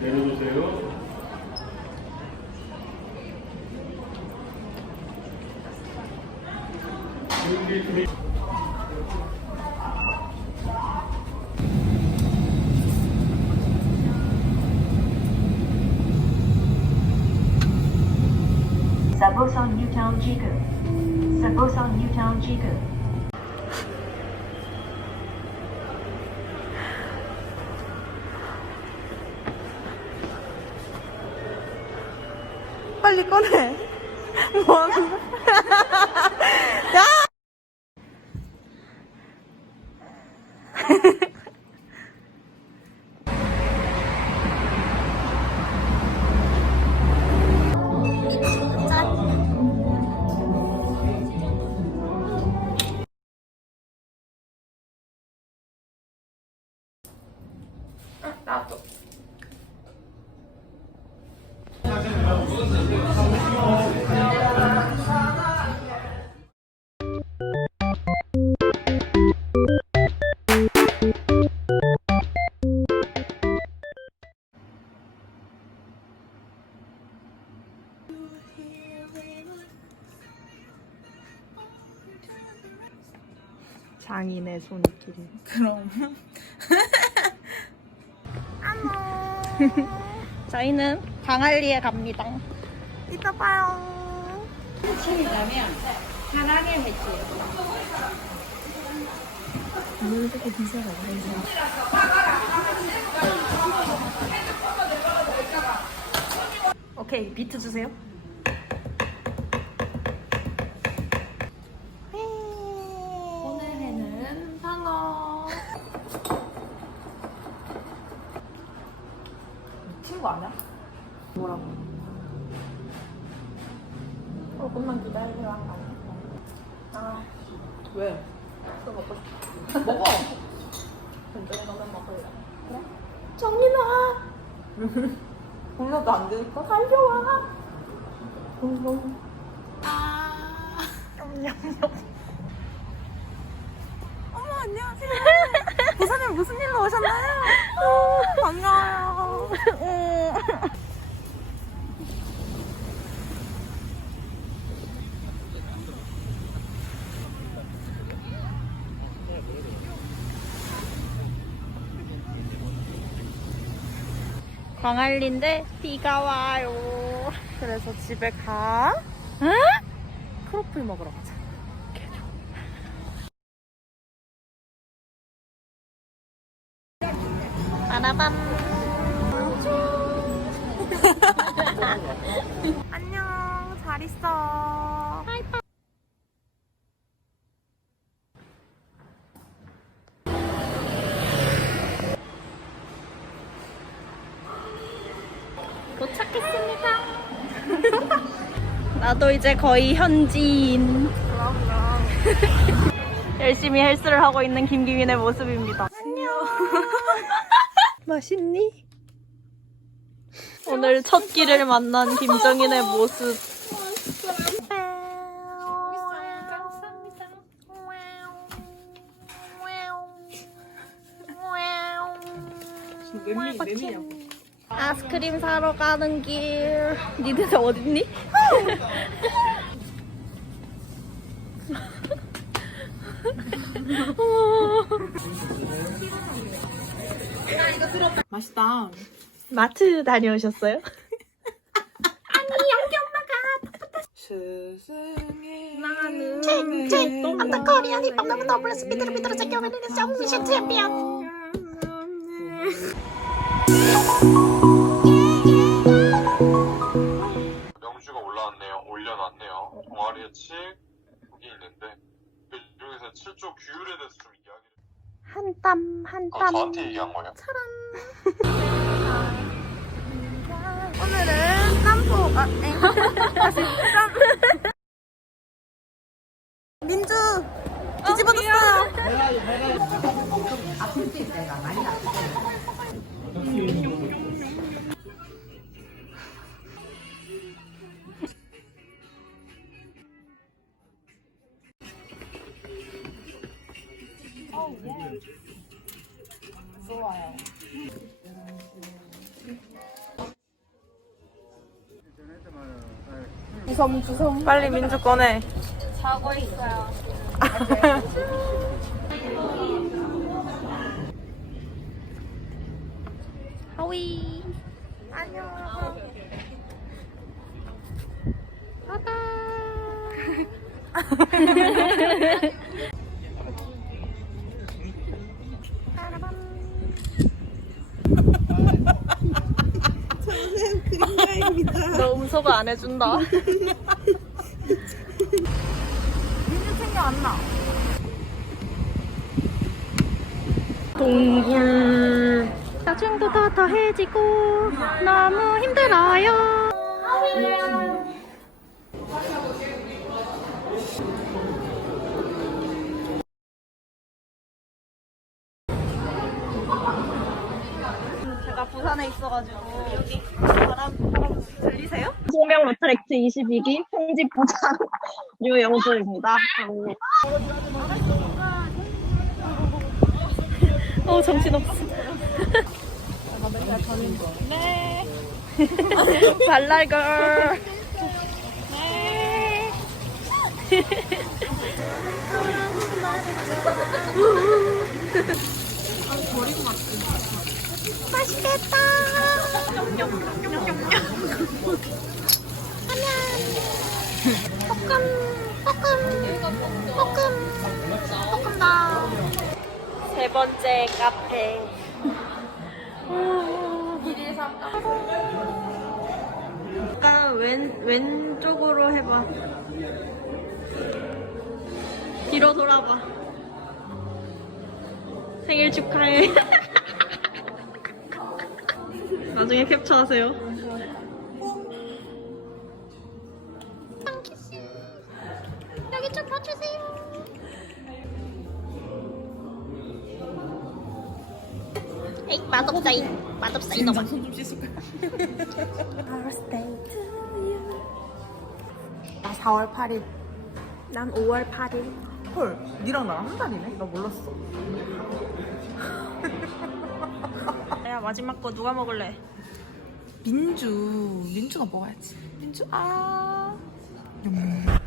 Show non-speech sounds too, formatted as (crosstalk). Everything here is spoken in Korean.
내려주세요. 준비 준비. 사보 빨리 꺼내. (laughs) 뭐 하는 거야? 야! 장인의 손길. 그럼. (laughs) 저희는 강할리에 갑니다. 이따 봐요. 오케이 비트 주세요. 오늘 회는 방어. 친구 아니야? 뭐라고? 조금만 기다리라. 아 왜? 또 먹고 싶어. 먹어. 전전에 가면 먹을래. 그래? 정민아. (laughs) 공로도 안 되니까 달려와. 공로. 아. 냠냠냠. 어머 안녕하세요. (laughs) 부산에 무슨 일로 오셨나요? 반가워요. 광안리인데 비가 와요. 그래서 집에 가. 응? 크로플 먹으러 가자. 빠라밤. (laughs) 안녕, 잘 있어. 도착했습니다. 나도 이제 거의 현지인. (laughs) 열심히 헬스를 하고 있는 김기민의 모습입니다. 안녕. (laughs) 맛있니? 오늘 첫 끼를 만난 김정인의 모습. 아이스크림 사러 가는 길. 니들 어딨니? 맛있다. 마트 다녀오셨어요? 스승의 나는 안타 코리안 힙합 너무 너블레스 비드르 비드르 제껴면은 정미션 챔피언. 명주가 올라왔네요. 올려놨네요. 동아리에 치 여기 있는데 그 중에서 7조 규율에 대해서 좀 이야기를. 한 땀, 한 아, 땀. 저한테 얘기한 거예요? (laughs) 오늘은 짬뽕, 아, 엥. 다시 짬. 좋아요. 주섬 주섬 빨리 민주 꺼내. 자고 있어요. (laughs) 하위. 안녕. 너 음소거 안 해준다. 동굴. 나중도 더 더해지고 너무 힘들어요 제가 부산에 있어가지고 여기 바람 바람 들리세요? 소명 로트렉트 22기 편집 부장 유영주입니다. 음, 어 정신없어 네. (laughs) 발랄걸 네. (laughs) 맛있겠다. 볶음 볶음 볶음 볶음밥. 세 번째 카페. 약간 왼, 왼쪽으로 해봐. 뒤로 돌아봐. 생일 축하해 (laughs) 나중에 캡처하세요 빵키스 여기 좀 봐주세요 에이 맛없다 이 이놈아 (laughs) 나 4월 8일. 난 5월 8일 헐, 니랑 나랑 한 달이네? 나 몰랐어. (laughs) 야 마지막 거 누가 먹을래? 민주 민주가 먹어야지. 민주 아. 음.